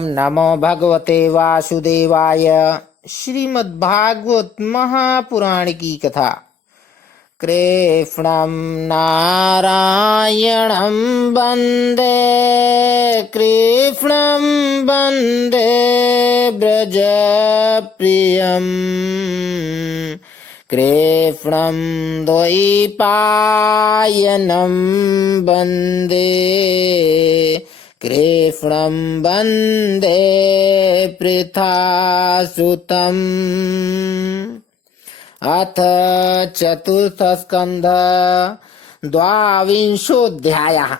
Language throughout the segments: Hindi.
ओम नमो भगवते वासुदेवाय। श्रीमद्भागवत महापुराण की कथा। कृष्णं नारायणं वन्दे, कृष्णं वन्दे व्रजप्रियं, कृष्णं द्वैपायनं वन्दे, कृष्णं वन्दे पृथासुतम्। अथ चतुर्थस्कन्ध द्वाविंशोऽध्यायः।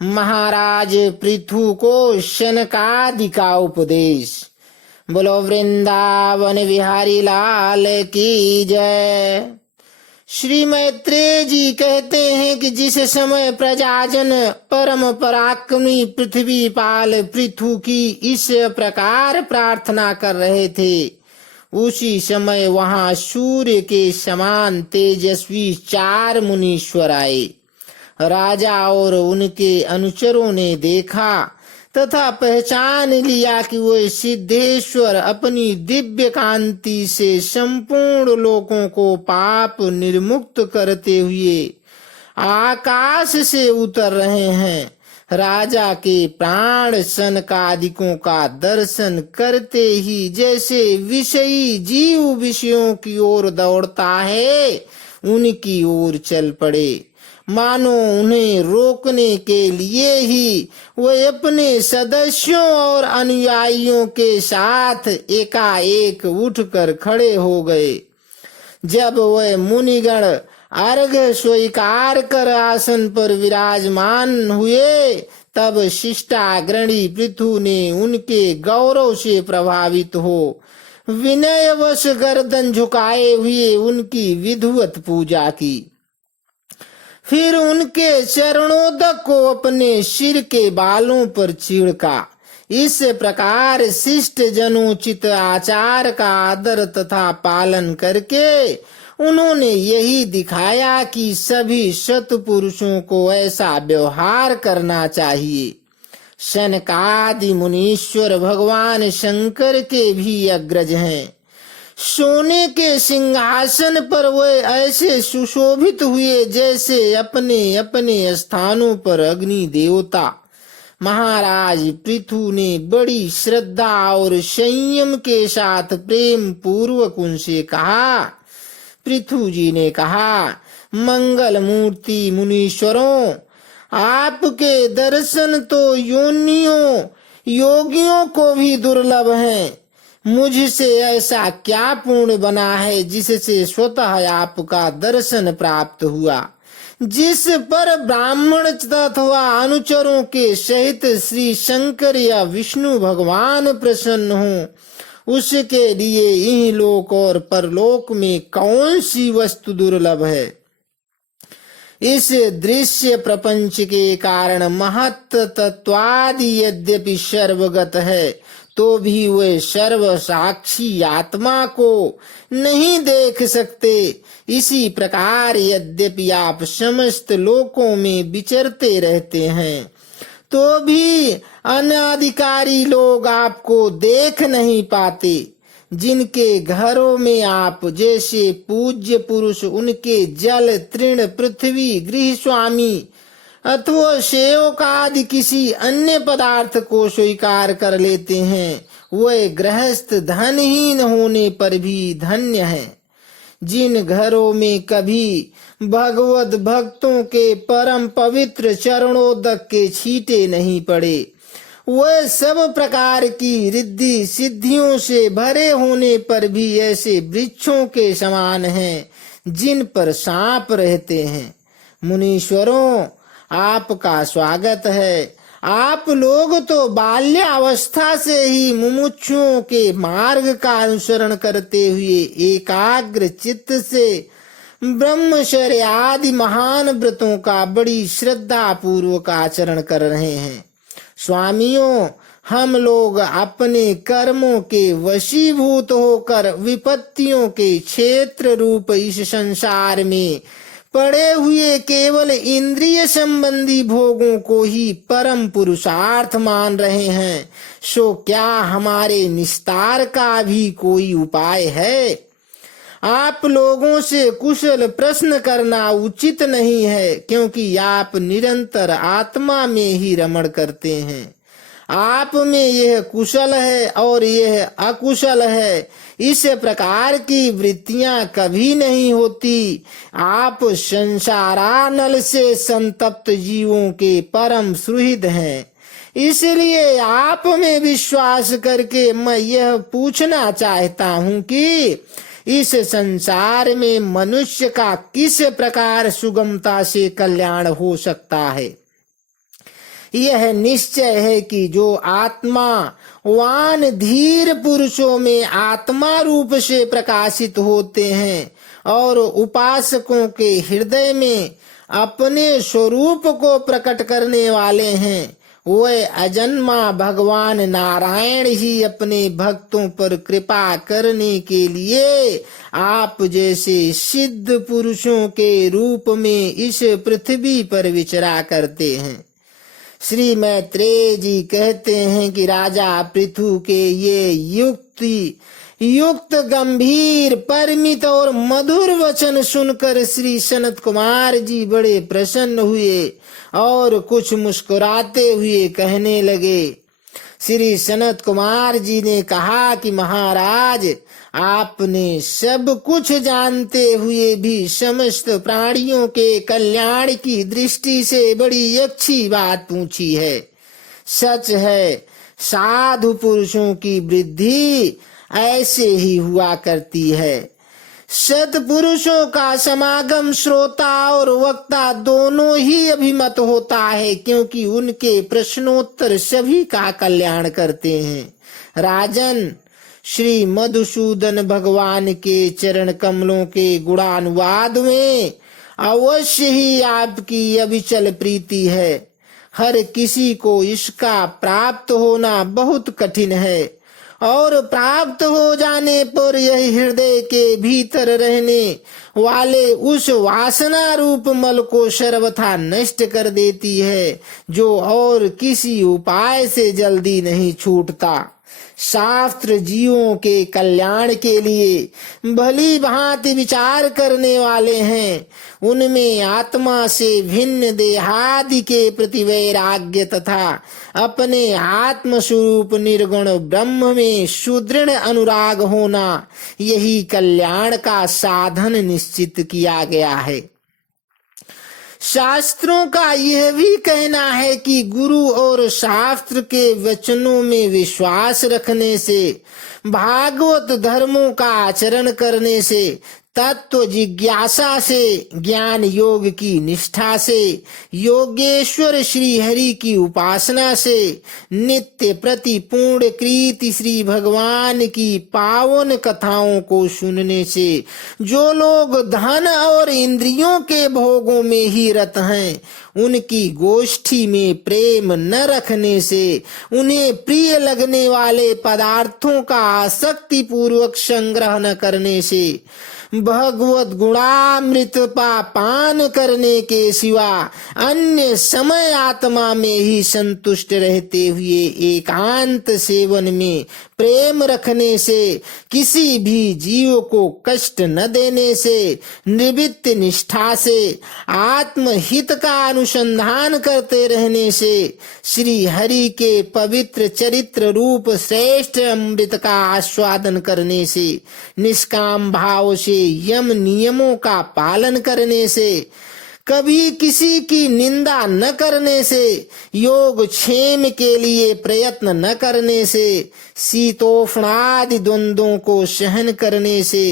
महाराज पृथु को शनकादि का उपदेश। बोलो वृंदावन बिहारी लाल की जय। श्री मैत्रेय जी कहते हैं कि जिस समय प्रजाजन परम पराक्रमी पृथ्वीपाल पृथु की इस प्रकार प्रार्थना कर रहे थे, उसी समय वहां सूर्य के समान तेजस्वी 4 मुनीश्वर आए। राजा और उनके अनुचरों ने देखा तथा पहचान लिया कि वे सिद्धेश्वर अपनी दिव्य कांति से संपूर्ण लोकों को पाप निर्मुक्त करते हुए आकाश से उतर रहे हैं। राजा के प्राण सनकादिकों का दर्शन करते ही जैसे विषयी जीव विषयों की ओर दौड़ता है, उनकी ओर चल पड़े। मानो उन्हें रोकने के लिए ही वे अपने सदस्यों और अनुयायियों के साथ एकाएक उठकर खड़े हो गए। जब वे मुनिगण अर्घ्य स्वीकार कर आसन पर विराजमान हुए, तब शिष्टाग्रणी पृथु ने उनके गौरव से प्रभावित हो विनयवश गर्दन झुकाए हुए उनकी विधिवत पूजा की। फिर उनके चरणोदक को अपने सिर के बालों पर छिड़का। इस प्रकार शिष्ट जनोचित आचार का आदर तथा पालन करके उन्होंने यही दिखाया कि सभी सत्पुरुषों को ऐसा व्यवहार करना चाहिए। शनकादि मुनीश्वर भगवान शंकर के भी अग्रज हैं। सोने के सिंहासन पर वे ऐसे सुशोभित हुए जैसे अपने अपने स्थानों पर अग्नि देवता। महाराज पृथु ने बड़ी श्रद्धा और संयम के साथ प्रेम पूर्वक उनसे कहा। पृथु जी ने कहा, मंगल मूर्ति मुनीश्वरों, आपके दर्शन तो योगियों को भी दुर्लभ हैं। मुझसे ऐसा क्या पुण्य बना है जिससे स्वतः आपका दर्शन प्राप्त हुआ। जिस पर ब्राह्मण तथा अनुचरों के सहित श्री शंकर या विष्णु भगवान प्रसन्न हो, उसके लिए इहलोक और परलोक में कौन सी वस्तु दुर्लभ है। इस दृश्य प्रपंच के कारण महत् तत्वादि यद्यपि सर्वगत है, तो भी वे सर्व साक्षी आत्मा को नहीं देख सकते। इसी प्रकार यद्यपि आप समस्त लोकों में विचरते रहते हैं, तो भी अनाधिकारी लोग आपको देख नहीं पाते। जिनके घरों में आप जैसे पूज्य पुरुष उनके जल तृण पृथ्वी गृह स्वामी अथवा सेवक आदि किसी अन्य पदार्थ को स्वीकार कर लेते हैं, वे गृहस्थ धनहीन होने पर भी धन्य हैं। जिन घरों में कभी भगवत भक्तों के परम पवित्र चरणोदक के छींटे नहीं पड़े, वे सब प्रकार की रिद्धि सिद्धियों से भरे होने पर भी ऐसे वृक्षों के समान हैं जिन पर सांप रहते हैं। मुनीश्वरों, आपका स्वागत है। आप लोग तो बाल्यावस्था से ही मुमुक्षुओं के मार्ग का अनुसरण करते हुए एकाग्र चित्त से ब्रह्मचर्य आदि महान व्रतों का बड़ी श्रद्धा पूर्वक आचरण कर रहे हैं। स्वामियों, हम लोग अपने कर्मों के वशीभूत होकर विपत्तियों के क्षेत्र रूप इस संसार में पड़े हुए केवल इंद्रिय संबंधी भोगों को ही परम पुरुषार्थ मान रहे हैं, सो क्या हमारे निस्तार का भी कोई उपाय है? आप लोगों से कुशल प्रश्न करना उचित नहीं है, क्योंकि आप निरंतर आत्मा में ही रमण करते हैं। आप में यह कुशल है और यह अकुशल है, इस प्रकार की वृत्तियां कभी नहीं होती। आप संसारानल से संतप्त जीवों के परम सुहृद हैं। इसलिए आप में विश्वास करके मैं यह पूछना चाहता हूँ कि इस संसार में मनुष्य का किस प्रकार सुगमता से कल्याण हो सकता है। यह निश्चय है कि जो आत्मा वान धीर पुरुषों में आत्मा रूप से प्रकाशित होते हैं और उपासकों के हृदय में अपने स्वरूप को प्रकट करने वाले हैं, वह अजन्मा भगवान नारायण ही अपने भक्तों पर कृपा करने के लिए आप जैसे सिद्ध पुरुषों के रूप में इस पृथ्वी पर विचरा करते हैं। श्री मैत्रेय जी कहते हैं कि राजा पृथु के ये युक्त गंभीर परिमित और मधुर वचन सुनकर श्री सनत कुमार जी बड़े प्रसन्न हुए और कुछ मुस्कुराते हुए कहने लगे। श्री सनत कुमार जी ने कहा कि महाराज, आपने सब कुछ जानते हुए भी समस्त प्राणियों के कल्याण की दृष्टि से बड़ी अच्छी बात पूछी है। सच है, साधु पुरुषों की वृद्धि ऐसे ही हुआ करती है। सत्पुरुषों का समागम श्रोता और वक्ता दोनों ही अभिमत होता है, क्योंकि उनके प्रश्नोत्तर सभी का कल्याण करते हैं। राजन, श्री मधुसूदन भगवान के चरण कमलों के गुणानुवाद में अवश्य ही आपकी अविचल प्रीति है। हर किसी को इसका प्राप्त होना बहुत कठिन है, और प्राप्त हो जाने पर यह हृदय के भीतर रहने वाले उस वासना रूप मल को सर्वथा नष्ट कर देती है, जो और किसी उपाय से जल्दी नहीं छूटता। शास्त्र जीवों के कल्याण के लिए भली भांति विचार करने वाले हैं। उनमें आत्मा से भिन्न देहादि के प्रति वैराग्य तथा अपने आत्म स्वरूप निर्गुण ब्रह्म में सुदृढ़ अनुराग होना, यही कल्याण का साधन निश्चित किया गया है। शास्त्रों का यह भी कहना है कि गुरु और शास्त्र के वचनों में विश्वास रखने से, भागवत धर्मों का आचरण करने से, तत्व जिज्ञासा से, ज्ञान योग की निष्ठा से, योगेश्वर श्री हरि की उपासना से, नित्य प्रति पूर्ण कृति श्री भगवान की पावन कथाओं को सुनने से, जो लोग धन और इंद्रियों के भोगों में ही रत हैं, उनकी गोष्ठी में प्रेम न रखने से, उन्हें प्रिय लगने वाले पदार्थों का आसक्ति पूर्वक संग्रह न करने से, भगवत गुणामृत पान करने के सिवा अन्य समय आत्मा में ही संतुष्ट रहते हुए एकांत सेवन में प्रेम रखने से, किसी भी जीव को कष्ट न देने से, निवृत्त निष्ठा से, आत्महित का अनुसंधान करते रहने से, श्री हरि के पवित्र चरित्र रूप श्रेष्ठ अमृत का आस्वादन करने से, निष्काम भाव से यम नियमों का पालन करने से, कभी किसी की निंदा न करने से, योग क्षेम के लिए प्रयत्न न करने से, शीतोष्णादि द्वंद्वों को सहन करने से,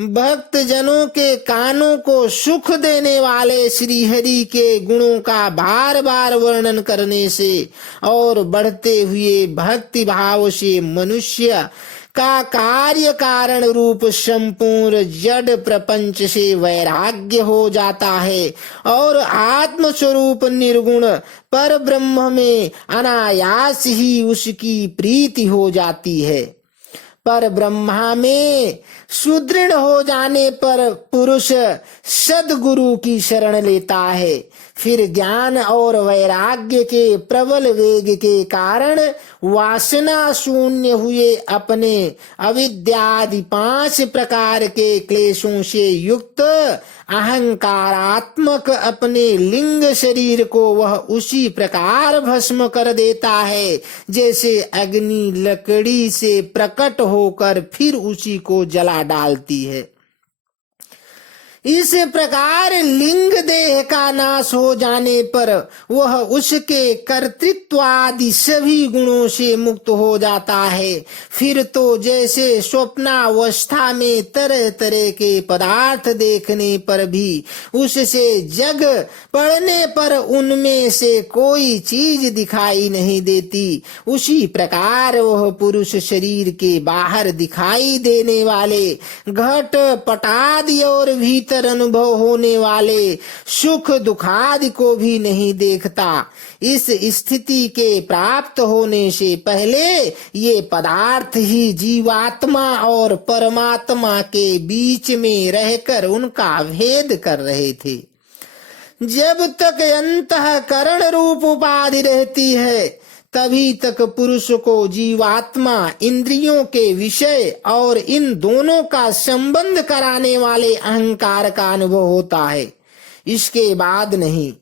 भक्त जनों के कानों को सुख देने वाले श्री हरि के गुणों का बार बार वर्णन करने से, और बढ़ते हुए भक्ति भाव से मनुष्य का कार्य कारण रूप संपूर्ण जड़ प्रपंच से वैराग्य हो जाता है और आत्म स्वरूप निर्गुण पर ब्रह्म में अनायास ही उसकी प्रीति हो जाती है। पर ब्रह्मा में सुदृढ़ हो जाने पर पुरुष सद्गुरु की शरण लेता है। फिर ज्ञान और वैराग्य के प्रबल वेग के कारण वासना शून्य हुए अपने अविद्यादि 5 प्रकार के क्लेशों से युक्त अहंकारात्मक अपने लिंग शरीर को वह उसी प्रकार भस्म कर देता है जैसे अग्नि लकड़ी से प्रकट होकर फिर उसी को जला डालती है। इस प्रकार लिंग देह का नाश हो जाने पर वह उसके कर्तृत्वादि सभी गुणों से मुक्त हो जाता है। फिर तो जैसे स्वप्नावस्था में तरह तरह के पदार्थ देखने पर भी उससे जग पड़ने पर उनमें से कोई चीज दिखाई नहीं देती, उसी प्रकार वह पुरुष शरीर के बाहर दिखाई देने वाले घट पटादि और भीतर अनुभव होने वाले सुख दुखादि को भी नहीं देखता। इस स्थिति के प्राप्त होने से पहले ये पदार्थ ही जीवात्मा और परमात्मा के बीच में रहकर उनका भेद कर रहे थे। जब तक अंतःकरण रूप उपाधि रहती है तभी तक पुरुष को जीवात्मा इंद्रियों के विषय और इन दोनों का संबंध कराने वाले अहंकार का अनुभव होता है। इसके बाद नहीं।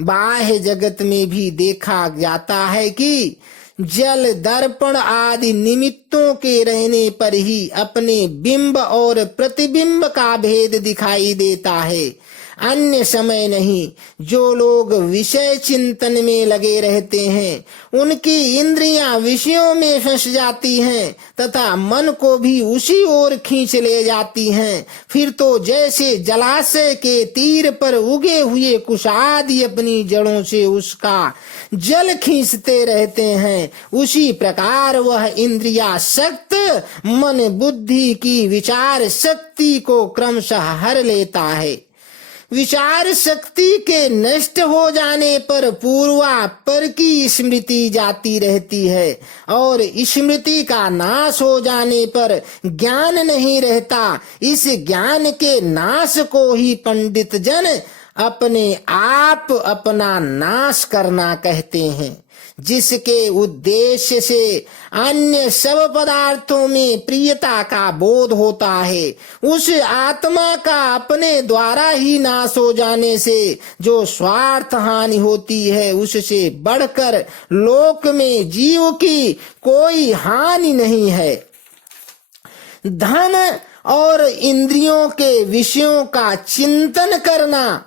बाह्य जगत में भी देखा जाता है कि जल दर्पण आदि निमित्तों के रहने पर ही अपने बिंब और प्रतिबिंब का भेद दिखाई देता है, अन्य समय नहीं। जो लोग विषय चिंतन में लगे रहते हैं उनकी इंद्रियां विषयों में फंस जाती हैं तथा मन को भी उसी ओर खींच ले जाती हैं। फिर तो जैसे जलाशय के तीर पर उगे हुए कुश आदि अपनी जड़ों से उसका जल खींचते रहते हैं, उसी प्रकार वह इंद्रियासक्त मन बुद्धि की विचार शक्ति को क्रमशः हर लेता है। विचार शक्ति के नष्ट हो जाने पर पूर्वापर की स्मृति जाती रहती है और स्मृति का नाश हो जाने पर ज्ञान नहीं रहता। इस ज्ञान के नाश को ही पंडित जन अपने आप अपना नाश करना कहते हैं, जिसके उद्देश्य से अन्य सब पदार्थों में प्रियता का बोध होता है। उस आत्मा का अपने द्वारा ही नाश हो जाने से जो स्वार्थ हानि होती है उससे बढ़कर लोक में जीव की कोई हानि नहीं है। धन और इंद्रियों के विषयों का चिंतन करना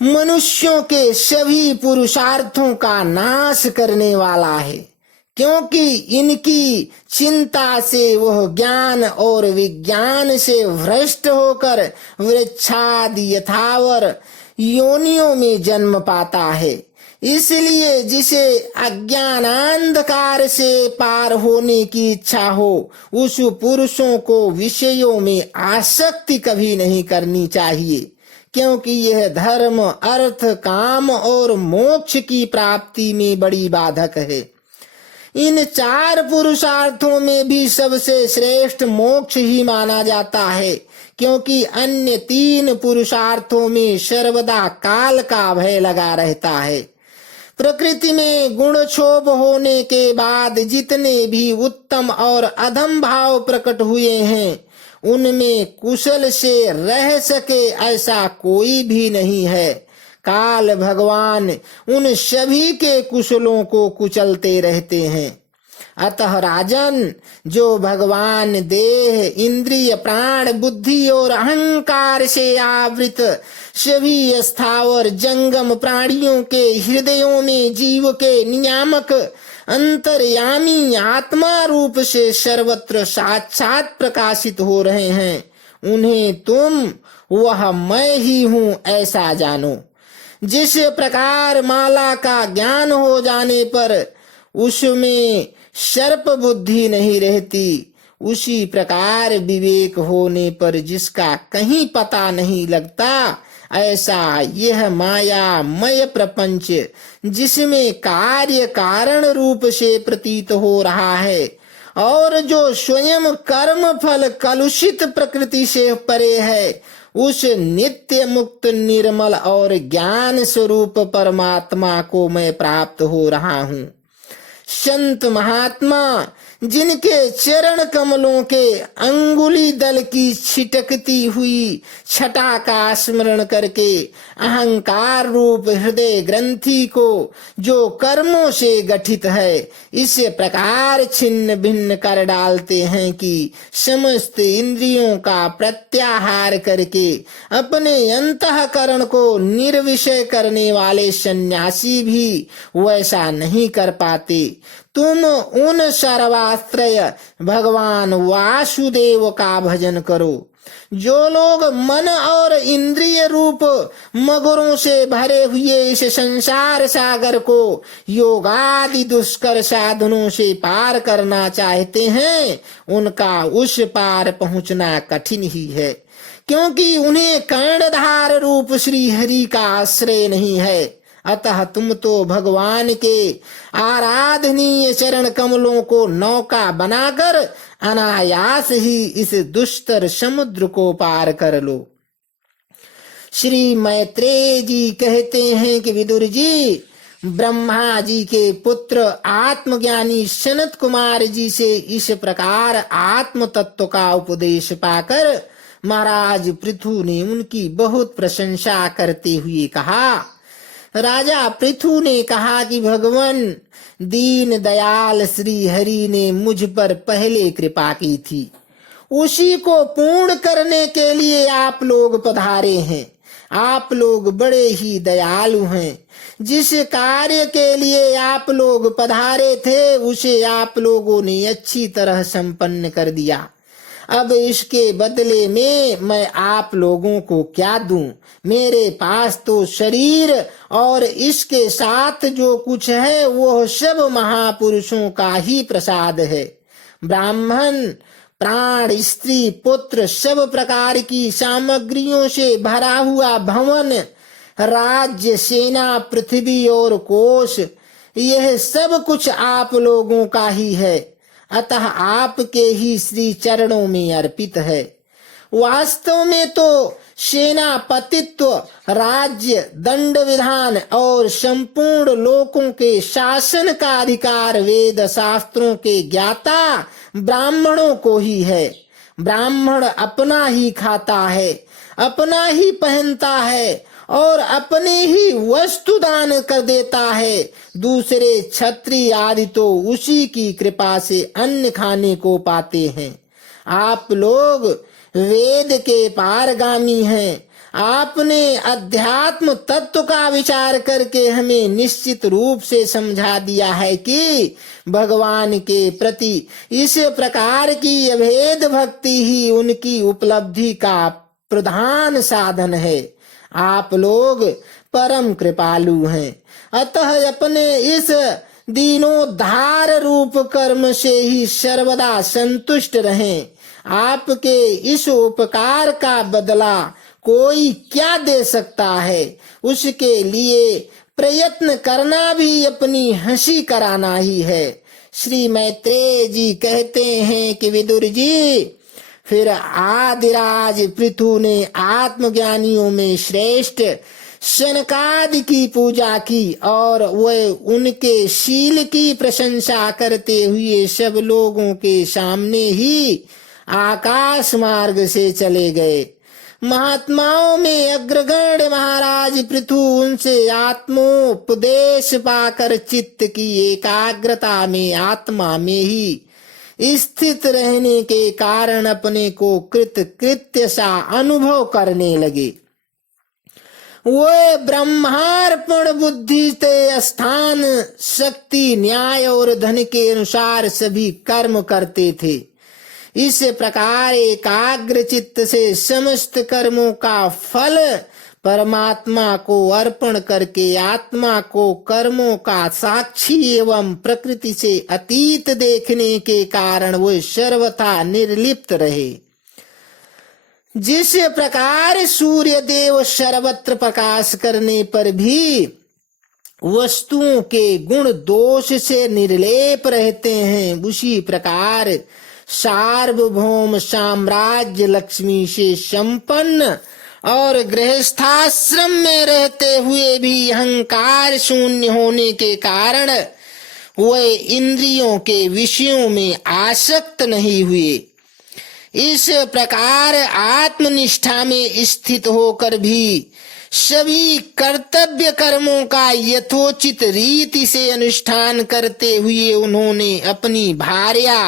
मनुष्यों के सभी पुरुषार्थों का नाश करने वाला है, क्योंकि इनकी चिंता से वह ज्ञान और विज्ञान से भ्रष्ट होकर वृक्षादि यथावर योनियों में जन्म पाता है। इसलिए जिसे अज्ञानांधकार से पार होने की इच्छा हो उस पुरुषों को विषयों में आसक्ति कभी नहीं करनी चाहिए, क्योंकि यह धर्म अर्थ काम और मोक्ष की प्राप्ति में बड़ी बाधक है। इन 4 पुरुषार्थों में भी सबसे श्रेष्ठ मोक्ष ही माना जाता है, क्योंकि अन्य 3 पुरुषार्थों में सर्वदा काल का भय लगा रहता है। प्रकृति में गुण क्षोभ होने के बाद जितने भी उत्तम और अधम भाव प्रकट हुए हैं उनमें कुशल से रह सके ऐसा कोई भी नहीं है। काल भगवान उन सभी के कुशलों को कुचलते रहते हैं। अतः राजन, जो भगवान देह इंद्रिय प्राण बुद्धि और अहंकार से आवृत सभी स्थावर जंगम प्राणियों के हृदयों में जीव के नियामक अंतर्यामी आत्मा रूप से सर्वत्र साक्षात प्रकाशित हो रहे हैं, उन्हें तुम वह मैं ही हूँ ऐसा जानो। जिस प्रकार माला का ज्ञान हो जाने पर उसमें सर्प बुद्धि नहीं रहती, उसी प्रकार विवेक होने पर जिसका कहीं पता नहीं लगता, ऐसा यह मायामय प्रपंच जिसमें कार्य कारण रूप से प्रतीत हो रहा है और जो स्वयं कर्म फल कलुषित प्रकृति से परे है, उस नित्य मुक्त निर्मल और ज्ञान स्वरूप परमात्मा को मैं प्राप्त हो रहा हूँ। संत महात्मा जिनके चरण कमलों के अंगुली दल की छिटकती हुई छटा का स्मरण करके अहंकार रूप हृदय ग्रंथि को, जो कर्मों से गठित है, इस प्रकार छिन्न भिन्न कर डालते हैं कि समस्त इंद्रियों का प्रत्याहार करके अपने अंतःकरण को निर्विषय करने वाले सन्यासी भी वैसा नहीं कर पाते। तुम उन सर्वाश्रय भगवान वासुदेव का भजन करो। जो लोग मन और इंद्रिय रूप मगरों से भरे हुए इस संसार सागर को योगादि दुष्कर साधनों से पार करना चाहते हैं, उनका उस पार पहुंचना कठिन ही है, क्योंकि उन्हें कर्णधार रूप श्री हरि का आश्रय नहीं है। अतः तुम तो भगवान के आराधनीय चरण कमलों को नौका बनाकर अनायास ही इस दुष्तर समुद्र को पार कर लो। श्री मैत्रेय जी कहते हैं कि विदुर जी, ब्रह्मा जी के पुत्र आत्मज्ञानी सनत कुमार जी से इस प्रकार आत्म तत्व का उपदेश पाकर महाराज पृथु ने उनकी बहुत प्रशंसा करते हुए कहा। राजा पृथु ने कहा कि भगवान दीन दयाल श्री हरि ने मुझ पर पहले कृपा की थी, उसी को पूर्ण करने के लिए आप लोग पधारे हैं। आप लोग बड़े ही दयालु हैं। जिस कार्य के लिए आप लोग पधारे थे, उसे आप लोगों ने अच्छी तरह संपन्न कर दिया। अब इसके बदले में मैं आप लोगों को क्या दूं? मेरे पास तो शरीर और इसके साथ जो कुछ है वो सब महापुरुषों का ही प्रसाद है। ब्राह्मण, प्राण, स्त्री, पुत्र, सब प्रकार की सामग्रियों से भरा हुआ भवन, राज्य, सेना, पृथ्वी और कोश, यह सब कुछ आप लोगों का ही है। अतः आपके ही श्री चरणों में अर्पित है। वास्तव में तो सेनापतित्व, राज्य, दंड विधान और संपूर्ण लोकों के शासन का अधिकार वेद शास्त्रों के ज्ञाता ब्राह्मणों को ही है। ब्राह्मण अपना ही खाता है, अपना ही पहनता है और अपने ही वस्तु दान कर देता है। दूसरे क्षत्रिय आदि तो उसी की कृपा से अन्न खाने को पाते हैं। आप लोग वेद के पारगामी हैं। आपने अध्यात्म तत्व का विचार करके हमें निश्चित रूप से समझा दिया है कि भगवान के प्रति इस प्रकार की अभेद भक्ति ही उनकी उपलब्धि का प्रधान साधन है। आप लोग परम कृपालु हैं। अतः अपने इस दीनोद्धार रूप कर्म से ही सर्वदा संतुष्ट रहें। आपके इस उपकार का बदला कोई क्या दे सकता है? उसके लिए प्रयत्न करना भी अपनी हंसी कराना ही है। श्री मैत्रेय जी कहते हैं कि विदुर जी, फिर आदिराज पृथु ने आत्मज्ञानियों में श्रेष्ठ शनकादि की पूजा की और वे उनके शील की प्रशंसा करते हुए सब लोगों के सामने ही आकाश मार्ग से चले गए। महात्माओं में अग्रगण्य महाराज पृथु उनसे आत्मोपदेश पाकर चित्त की एकाग्रता में आत्मा में ही स्थित रहने के कारण अपने को कृत्य सा अनुभव करने लगे। वे ब्रह्मार्पण बुद्धि से स्थान, शक्ति, न्याय और धन के अनुसार सभी कर्म करते थे। इस प्रकार एकाग्र चित्त से समस्त कर्मों का फल परमात्मा को अर्पण करके आत्मा को कर्मों का साक्षी एवं प्रकृति से अतीत देखने के कारण वे सर्वथा निर्लिप्त रहे। जिस प्रकार सूर्य देव सर्वत्र प्रकाश करने पर भी वस्तुओं के गुण दोष से निर्लेप रहते हैं, उसी प्रकार सार्वभौम साम्राज्य लक्ष्मी से संपन्न और गृहस्थाश्रम में रहते हुए भी अहंकार शून्य होने के कारण वे इंद्रियों के विषयों में आसक्त नहीं हुए। इस प्रकार आत्मनिष्ठा में स्थित होकर भी सभी कर्तव्य कर्मों का यथोचित रीति से अनुष्ठान करते हुए उन्होंने अपनी भार्या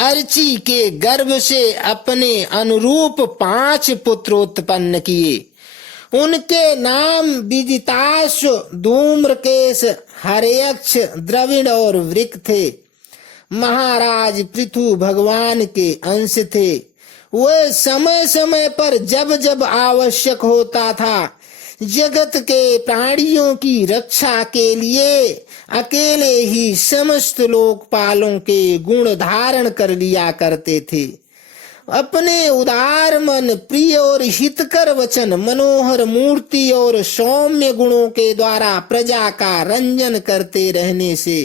अर्ची के गर्भ से अपने अनुरूप 5 पुत्र उत्पन्न किए। उनके नाम विदिताश्व, धूम्रकेश, हर्यक्ष, द्रविड़ और वृक थे। महाराज पृथु भगवान के अंश थे। वे समय समय पर जब जब आवश्यक होता था जगत के प्राणियों की रक्षा के लिए अकेले ही समस्त लोकपालों के गुण धारण कर लिया करते थे। अपने उदार मन, प्रिय और हितकर वचन, मनोहर मूर्ति और सौम्य गुणों के द्वारा प्रजा का रंजन करते रहने से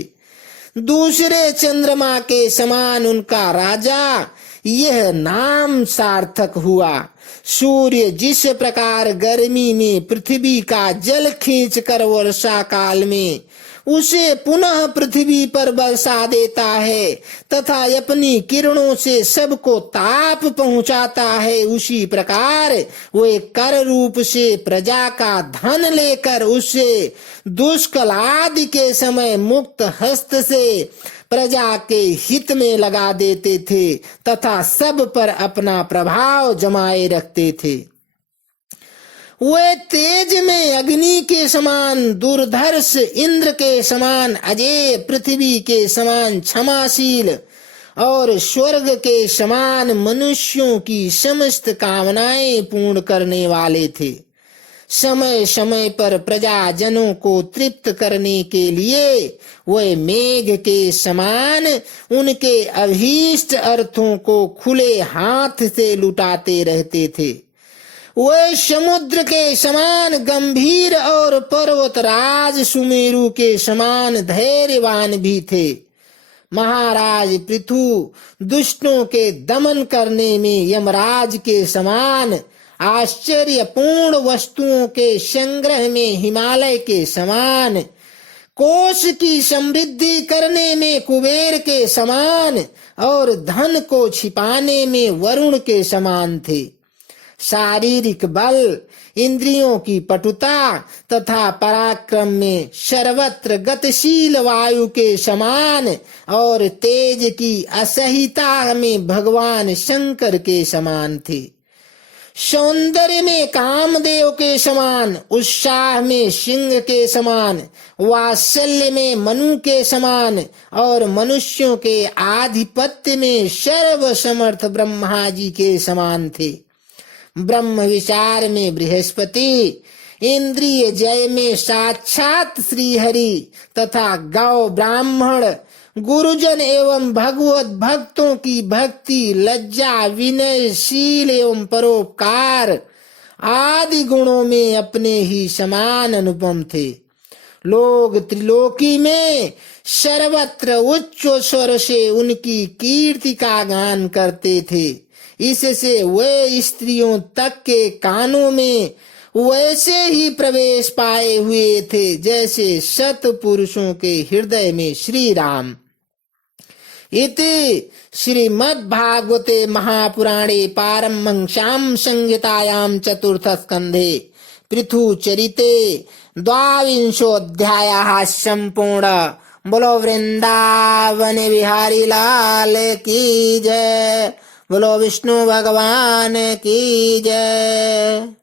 दूसरे चंद्रमा के समान उनका राजा यह नाम सार्थक हुआ। सूर्य जिस प्रकार गर्मी में पृथ्वी का जल खींचकर वर्षा काल में उसे पुनः पृथ्वी पर बरसा देता है तथा अपनी किरणों से सबको ताप पहुंचाता है, उसी प्रकार वे कर रूप से प्रजा का धन लेकर उसे दुष्कालादि के समय मुक्त हस्त से प्रजा के हित में लगा देते थे तथा सब पर अपना प्रभाव जमाए रखते थे। वे तेज में अग्नि के समान दुर्धर्ष, इंद्र के समान अजेय, पृथ्वी के समान क्षमाशील और स्वर्ग के समान मनुष्यों की समस्त कामनाएं पूर्ण करने वाले थे। समय समय पर प्रजाजनों को तृप्त करने के लिए वे मेघ के समान उनके अभीष्ट अर्थों को खुले हाथ से लुटाते रहते थे। वे समुद्र के समान गंभीर और पर्वतराज सुमेरु के समान धैर्यवान भी थे। महाराज पृथु दुष्टों के दमन करने में यमराज के समान, आश्चर्यपूर्ण वस्तुओं के संग्रह में हिमालय के समान, कोष की समृद्धि करने में कुबेर के समान और धन को छिपाने में वरुण के समान थे। शारीरिक बल, इंद्रियों की पटुता तथा पराक्रम में सर्वत्र गतिशील वायु के समान और तेज की असहिता में भगवान शंकर के समान थे। सौंदर्य में कामदेव के समान, उत्साह में सिंह के समान, वात्सल्य में मनु के समान और मनुष्यों के आधिपत्य में सर्वसमर्थ ब्रह्मा जी के समान थे। ब्रह्म विचार में बृहस्पति, इंद्रिय जय में साक्षात श्रीहरि तथा गौ ब्राह्मण, गुरुजन एवं भगवत भक्तों की भक्ति, लज्जा, विनय, शील एवं परोपकार आदि गुणों में अपने ही समान अनुपम थे। लोग त्रिलोकी में सर्वत्र उच्च स्वर से उनकी कीर्ति का गान करते थे। इससे वे स्त्रियों तक के कानों में वैसे ही प्रवेश पाए हुए थे जैसे सत पुरुषों के हृदय में श्री राम। इति श्रीमद्भागवते महापुराणे पारमहंस्यां संहितायां चतुर्थ स्कंधे पृथुचरिते 22 संपूर्ण। बोलो वृंदावन बिहारी लाल की जय। बोलो विष्णु भगवान की जय।